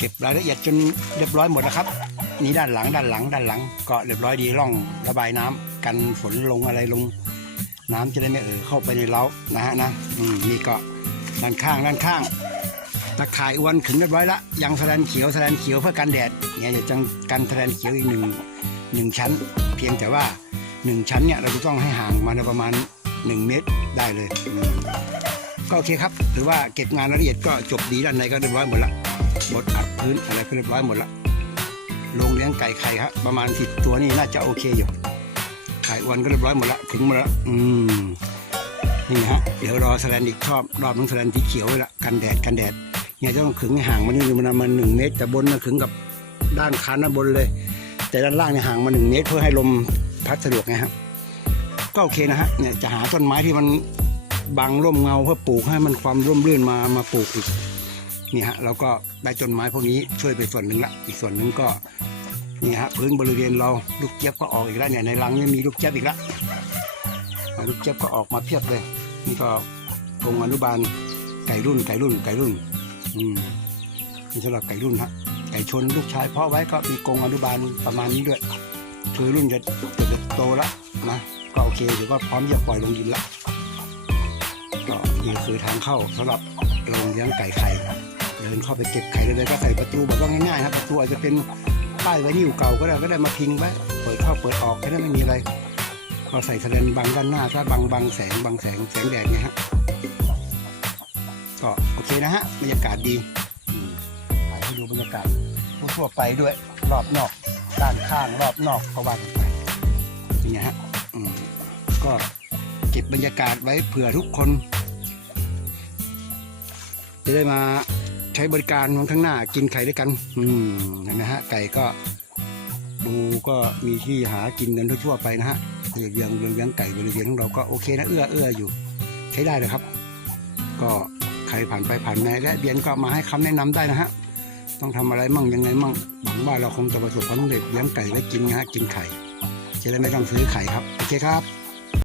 เก็บรายละเอียดจนเรียบร้อยหมดแล้วครับนี่ด้านหลังด้านหลังด้านหลังก็เรียบร้อยดีร่องระบายน้ำกันฝนลงอะไรลง น้ำจะได้ไม่เอ่อเข้าไปในเล้านะฮะนะมนี่ก็ด้านข้างด้านข้างตะข่ายอวนขึงเรียบร้อยละยังแสลนเขียวแสลนเขียวเพื่อกันแดดเนี่ยเดี๋ยวจะกันแสลนเขียวอีกหนึ่งหนึ่งชั้น เพียงแต่ว่าหนึ่งชั้นเนี่ยเราจะต้องให้ห่างมาประมาณหนึ่งเมตรได้เลย ก็โอเคครับถือว่าเก็บงานรายละเอียดก็จบดีด้านในก็เรียบร้อยหมดละบดอัดพื้นอะไรก็เรียบร้อยหมดละโรงเลี้ยงไก่ไข่ครับประมาณสิบตัวนี่น่าจะโอเคอยู่ไขายวันก็เรียบร้อยหมดละถึงหมดละอืมนี่นะฮะเดี๋ยวรอสแลนอีกชอบรอบน้องสแลนสีเขียวไว้ละกันแดดกันแดดเนี่ยจะต้องขึงห่างมานี่มันประมาณหนึ่งเมตร แต่บนมาขึงกับด้านคันด้านบนเลย แต่ด้านล่างเนี่ยห่างมาหนึ่งเมตร เพื่อให้ลมพัดสะดวกไงครับก็โอเคนะฮะเนี่ยจะหาต้นไม้ที่มัน บังร่มเงาเพื่อปลูกให้มันความร่มรื่นมามาปลูกอีกนี่ฮะเราก็ได้ต้นไม้พวกนี้ช่วยไปส่วนหนึ่งละอีกส่วนหนึ่งก็นี่ฮะพื้นบริเวณเราลูกเจี๊ยบก็ออกอีกแล้วเนี่ยในรังนี่มีลูกเจี๊ยบอีกล้วอ่าลูกเจี๊ยบก็ออกมาเพียบเลยนี่ก็กรงอนุบาลไก่รุ่นไก่รุ่นไก่รุ่นอืมนี่สำหรับไก่รุ่นฮะไก่ชนลูกชายพาะไว้ก็มีกรงอนุบาลประมาณนี้ด้วยคือรุ่นจะจะโตแล้วนะก็โอเคถือว่าพร้อมที่จะปล่อยลงดินแล้ว นี่คือทางเข้าสำหรับโรงเลี้ยงไก่ไข่เดินเข้าไปเก็บไข่เลยก็ใส่ประตูแบบว่าง่ายๆครับประตูอาจจะเป็นป้ายไว้นิ้วเก่าก็ได้ก็ได้มาพิงไว้เปิดเข้าเปิดออกแค่นั้นไม่มีอะไรก็ใส่แสลนบังด้านหน้าถ้าบังบังแสงบังแสงแสงแดดเนี่ยฮะก็โอเคนะฮะบรรยากาศดีถ่ายให้ดูบรรยากาศทั่วๆไปด้วย รอบนอกด้านข้างรอบนอกก็ว่ากันไปนี่ฮะก็เก็บบรรยากาศไว้เผื่อทุกคน จะได้มาใช้บริการของข้างหน้ากินไข่ด้วยกัน อืมนไหมฮะไก่ก็ดูก็มีที่หากินกันทั่วๆไปนะฮะเลี้ยงเลี้ยงเลี้ยงไก่บริเวณของเราก็โอเคนะเอื้อเอื้ออยู่ ใช้ได้เลยครับ ก็ใครผ่านไปผ่านมาและเบียนก็มาให้คำแนะนำได้นะฮะต้องทำอะไรมั่งยังไงมั่งหวังว่าเราคงจะประสบความสำเร็จเลี้ยงไก่ไว้กินนะฮะกินไข่จะได้ไม่ต้องซื้อไข่ครับโอเคครับ